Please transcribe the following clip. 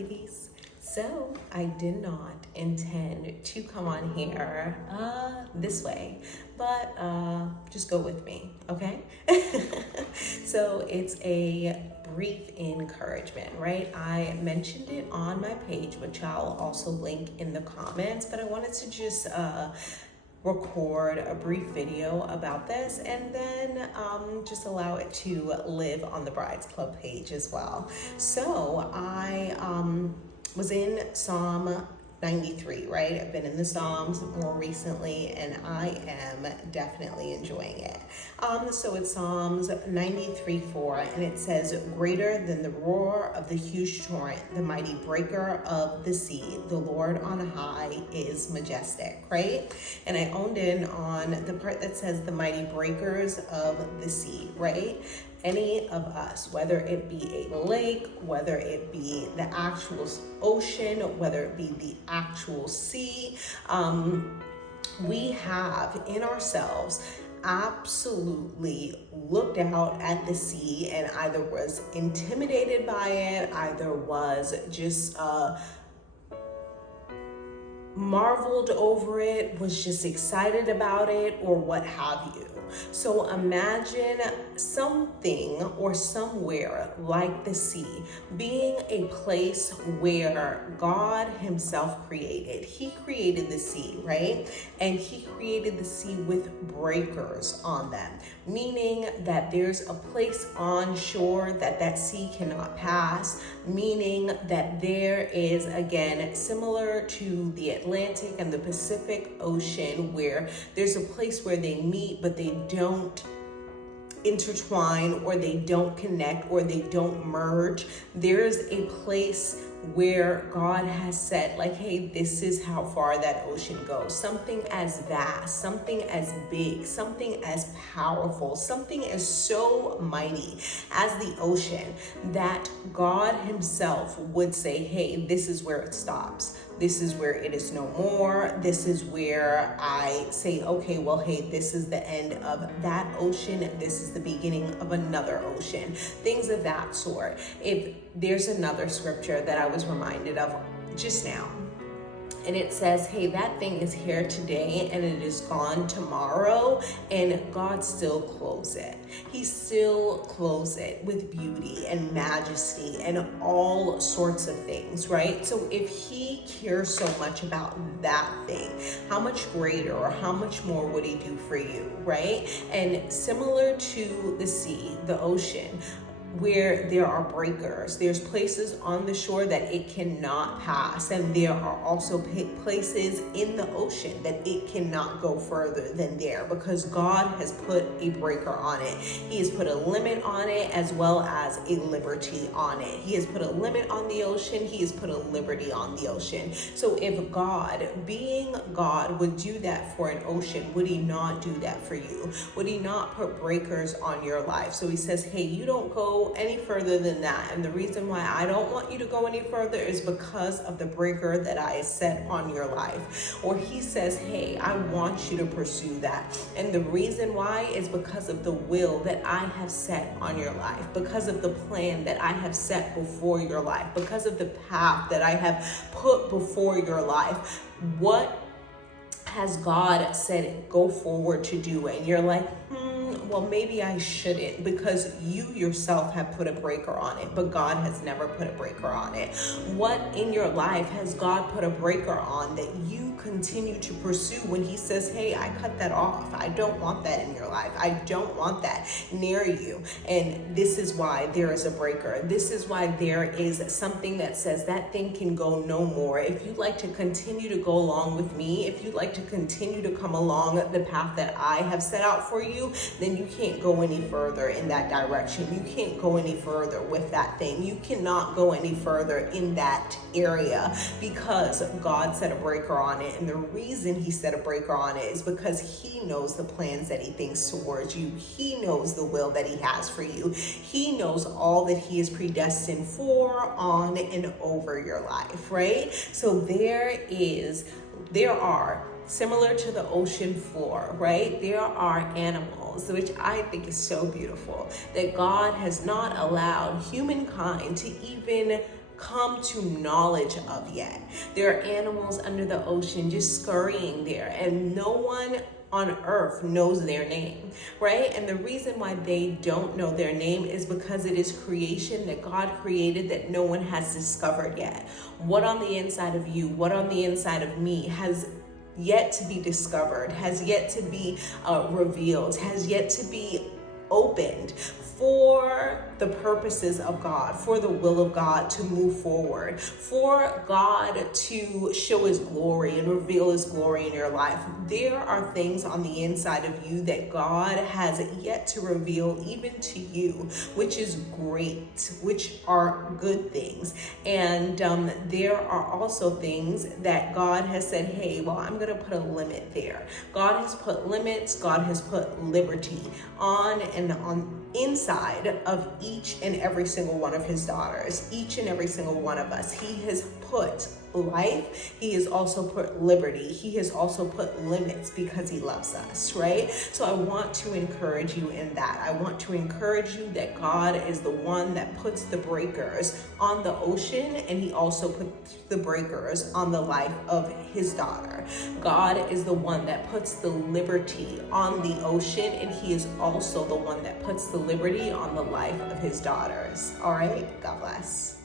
ladies. So I did not intend to come on here this way, but just go with me, okay? So it's a brief encouragement, right? I mentioned it on my page, which I'll also link in the comments, but I wanted to just record a brief video about this and then just allow it to live on the Brides Club page as well. So I was in Psalm 93, right? I've been in the Psalms more recently and I am definitely enjoying it. So it's Psalms 93:4, and it says, "Greater than the roar of the huge torrent, the mighty breaker of the sea, the Lord on high is majestic," right? And I owned in on the part that says the mighty breakers of the sea, right? Any of us, whether it be a lake, whether it be the actual ocean, whether it be the actual sea, we have in ourselves absolutely looked out at the sea and either was intimidated by it, either was just marveled over it, was just excited about it, or what have you. So imagine something or somewhere like the sea being a place where God himself created. He created the sea, right? And he created the sea with breakers on them, meaning that there's a place on shore that sea cannot pass, meaning that there is, again, similar to the Atlantic and the Pacific Ocean, where there's a place where they meet, but they don't intertwine, or they don't connect, or they don't merge. There's a place where God has said, like, hey, this is how far that ocean goes. Something as vast, something as big, something as powerful, something as so mighty as the ocean, that God himself would say, hey, this is where it stops. This is where it is no more. This is where I say, okay, well, hey, this is the end of that ocean. This is the beginning of another ocean. Things of that sort. If there's another scripture that I was reminded of just now, and it says, hey, that thing is here today and it is gone tomorrow, and God still clothes it. He still clothes it with beauty and majesty and all sorts of things, right? So if he cares so much about that thing, how much greater or how much more would he do for you, right? And similar to the sea, the ocean, where there are breakers, there's places on the shore that it cannot pass, and there are also places in the ocean that it cannot go further than there, because God has put a breaker on it. He has put a limit on it, as well as a liberty on it. He has put a limit on the ocean. He has put a liberty on the ocean. So if God, being God, would do that for an ocean, would he not do that for you? Would he not put breakers on your life? So he says, hey, you don't go any further than that. And the reason why I don't want you to go any further is because of the breaker that I set on your life. Or he says, hey, I want you to pursue that. And the reason why is because of the will that I have set on your life, because of the plan that I have set before your life, because of the path that I have put before your life. What has God said go forward to do? And you're like, well, maybe I shouldn't, because you yourself have put a breaker on it, but God has never put a breaker on it. What in your life has God put a breaker on that you continue to pursue when he says, hey, I cut that off. I don't want that in your life. I don't want that near you. And this is why there is a breaker. This is why there is something that says that thing can go no more. If you'd like to continue to go along with me, if you'd like to continue to come along the path that I have set out for you, then you can't go any further in that direction. You can't go any further with that thing. You cannot go any further in that area, because God set a breaker on it. And the reason he set a breaker on it is because he knows the plans that he thinks towards you. He knows the will that he has for you. He knows all that he is predestined for, on, and over your life, right? So there are, similar to the ocean floor, right? There are animals, which I think is so beautiful, that God has not allowed humankind to even come to knowledge of yet. There are animals under the ocean just scurrying there, and no one on earth knows their name, right? And the reason why they don't know their name is because it is creation that God created that no one has discovered yet. What on the inside of you, what on the inside of me has yet to be discovered, has yet to be revealed, has yet to be opened for the purposes of God, for the will of God to move forward, for God to show his glory and reveal his glory in your life. There are things on the inside of you that God has yet to reveal even to you, which is great, which are good things. And there are also things that God has said, hey, well, I'm going to put a limit there. God has put limits, God has put liberty on inside of each and every single one of his daughters, each and every single one of us. He has put life, he has also put liberty, he has also put limits because he loves us, right? So I want to encourage you in that. I want to encourage you that God is the one that puts the breakers on the ocean, and he also puts the breakers on the life of his daughter. God is the one that puts the liberty on the ocean, and he is also the one that puts the liberty on the life of his daughters. All right, God bless.